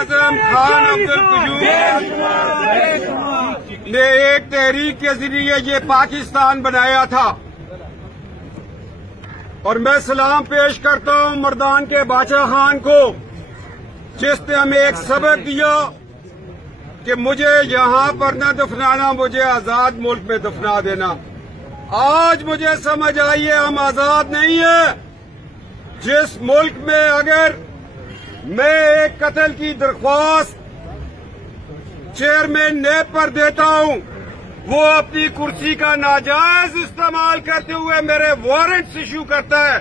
आज़म खान अब्दुल क़य्यूम ने एक तहरीक के जरिए ये पाकिस्तान बनाया था और मैं सलाम पेश करता हूं मर्दान के बादशाह खान को, जिसने हमें एक सबक दिया कि मुझे यहां पर न दफनाना, मुझे आजाद मुल्क में दफना देना। आज मुझे समझ आई है हम आजाद नहीं है। जिस मुल्क में अगर मैं एक कत्ल की दरख्वास्त चेयरमैन नेब पर देता हूं, वो अपनी कुर्सी का नाजायज इस्तेमाल करते हुए मेरे वारंट्स इशू करता है,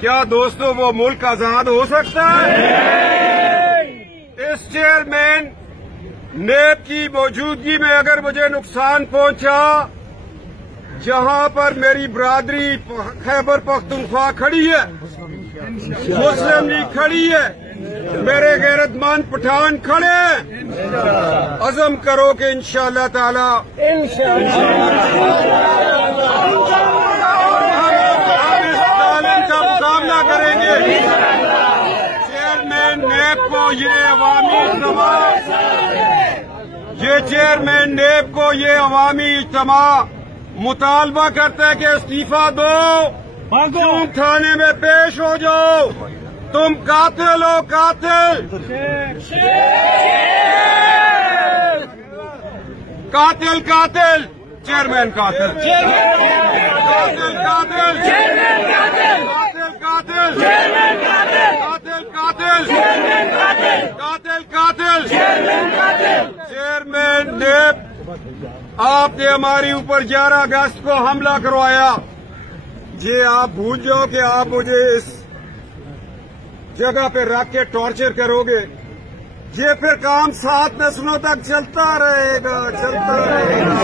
क्या दोस्तों वो मुल्क आजाद हो सकता है? इस चेयरमैन नेब की मौजूदगी में अगर मुझे नुकसान पहुंचा, जहां पर मेरी बरादरी खैबर पख्तूनख्वा खड़ी है, मुस्लिम लीग खड़ी है, मेरे गैरतमंद पठान खड़े हैं, अज़म करो कि इंशाअल्लाह ताला हम इस तालिम का मुकाबला करेंगे। चेयरमैन नेब को ये अवामी इज्तिमा मुतालबा करता है कि इस्तीफा दो, तुम थाने में पेश हो जाओ, तुम कातिल हो, कातिल कातिल कातिल चेयरमैन कातिल कातिल कातिल कातिल कातिल कातिल कातिल चेयरमैन नेब, आपने हमारे ऊपर 11 अगस्त को हमला करवाया। ये आप भूल जाओ कि आप मुझे इस जगह पे रख के टॉर्चर करोगे। ये फिर काम 7 नस्लों तक चलता रहेगा, चलता रहेगा।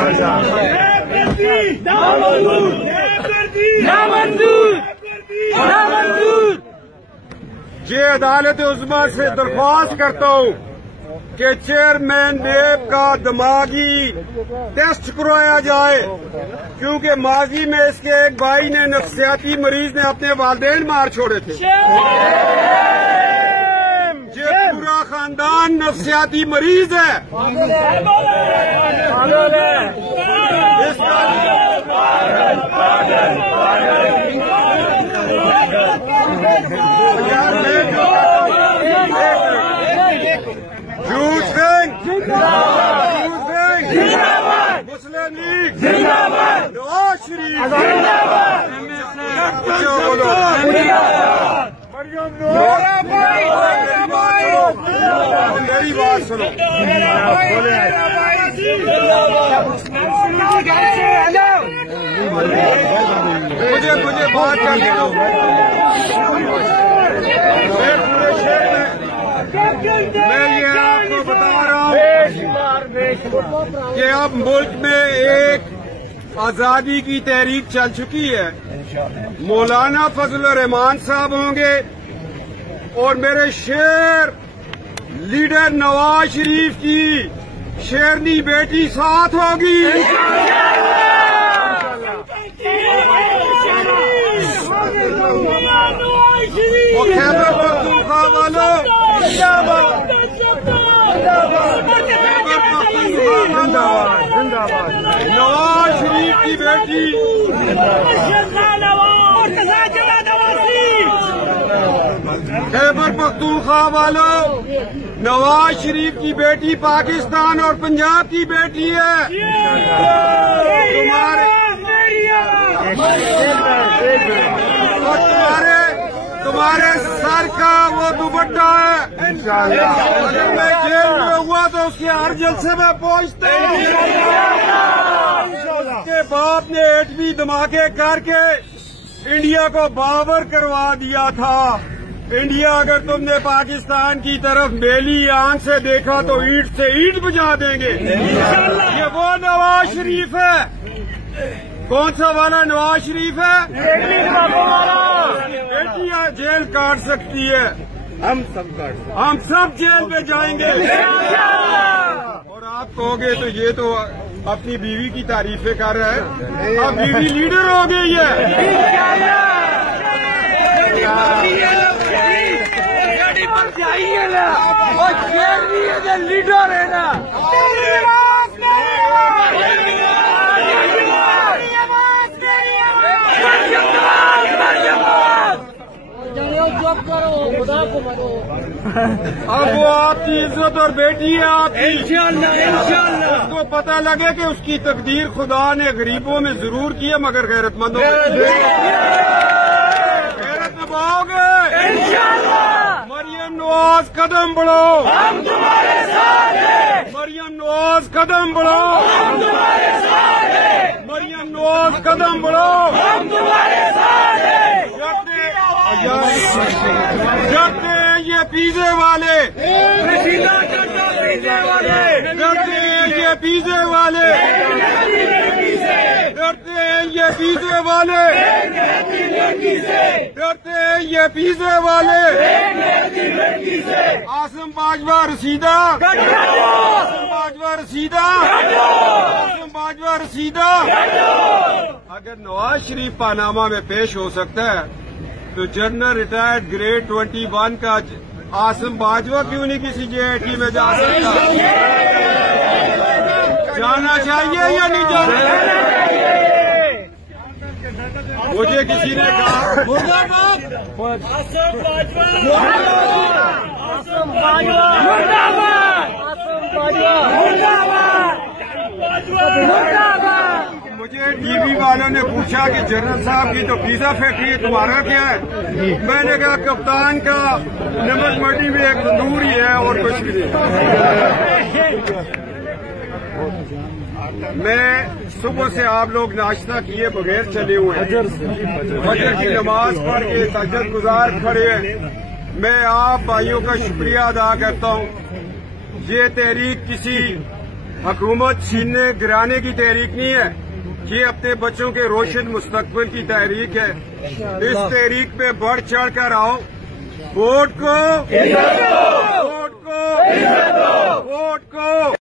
ये अदालत उज़्मा से दरख्वास्त करता हूं कि चेयरमैन नेब का दिमागी टेस्ट करवाया जाए, क्योंकि माजी में इसके एक भाई ने, नफ्सियाती मरीज ने, अपने वालिदैन मार छोड़े थे। ये पूरा खानदान नफ्सियाती मरीज है। झूठ सिंह मुस्लिम लीग जिंदाबाद, नवाज शरीफ जिंदाबाद, मेरी बात सुनो। मुझे बात करने दो। मैं पूरे शहर में मैं ये आपको बता रहा हूँ कि अब मुल्क में एक आजादी की तहरीक चल चुकी है। मौलाना फजल रहमान साहब होंगे और मेरे शेर लीडर नवाज शरीफ की शेरनी बेटी साथ होगी। वो खैबर पख्तूनख्वा वालों नवाज शरीफ की बेटी खैबर पख्तूनख्वा वालों, नवाज शरीफ की बेटी पाकिस्तान और पंजाब की बेटी है। तुम्हारे सर का वो दुपट्टा है। अगर मैं जेल में हुआ तो उसके हर जलसे में पहुंचता हूँ। उसके बाप ने एटमी धमाके करके इंडिया को बावर करवा दिया था। इंडिया अगर तुमने पाकिस्तान की तरफ मेली आंख से देखा तो ईंट से ईंट बजा देंगे। ये वो नवाज शरीफ है। कौन सा वाला नवाज शरीफ है? बेटियां जेल काट सकती है, हम सब जेल में जाएंगे। और आप कहोगे तो ये तो अपनी बीवी की तारीफें कर रहा है। अब बीवी लीडर हो गई है। شیرنی لیڈر ہے نا. اب وہ آپ کی عزت اور بیٹی ہے آپ کی. انشاءاللہ اس کو پتہ لگے کہ اس کی تقدیر خدا نے غریبوں میں ضرور کی ہے مگر غیرت مندوں میں. غیرت نبھاؤ گے انشاءاللہ. مریم نواز قدم بڑھو, ہم تمہارے ساتھ ہیں. مریم نواز قدم بڑھو, ہم تمہارے ساتھ ہیں. مریم نواز قدم بڑھو, ہم تمہارے ساتھ ہیں. جب یہ پیزے والے, ڈرتے ہیں یہ پیزے والے, ڈرتے ہیں یہ پیزے والے, ڈرتے ہیں یہ پیزے والے. عاصم باجوہ رسیدہ, عاصم باجوہ رسیدہ, عاصم باجوہ رسیدہ. اگر نواز شریف پاناما میں پیش ہو سکتا ہے تو جنرل ریٹائرڈ گریڈ 21 کا عاصم باجوہ کیوں نہیں کسی JIT میں جا سکتا؟ جانا چاہیے یا نہیں جانا چاہیے؟ مجھے کسی نے کہا مجھے ٹی وی والوں نے پوچھا کہ جنرل صاحب کی تو پیزا فیکٹری ہے, تمہارا کیا ہے؟ میں نے کہا کپتان کا نمک مٹی میں ایک تندور ہی ہے اور کچھ بھی نہیں. میں صبح سے آپ لوگ ناشتہ کیے بغیر چلے ہوئے ہیں, فجر کی نماز پڑھ کے تہجد گزار کھڑے ہیں. میں آپ بھائیوں کا شکریہ ادا کرتا ہوں. یہ تحریک کسی حکومت چھیننے گرانے کی تحریک نہیں ہے, یہ اپنے بچوں کے روشن مستقبل کی تحریک ہے. اس تحریک پہ بڑھ چڑھ کر آؤ. ووٹ کو, ووٹ کو, ووٹ کو.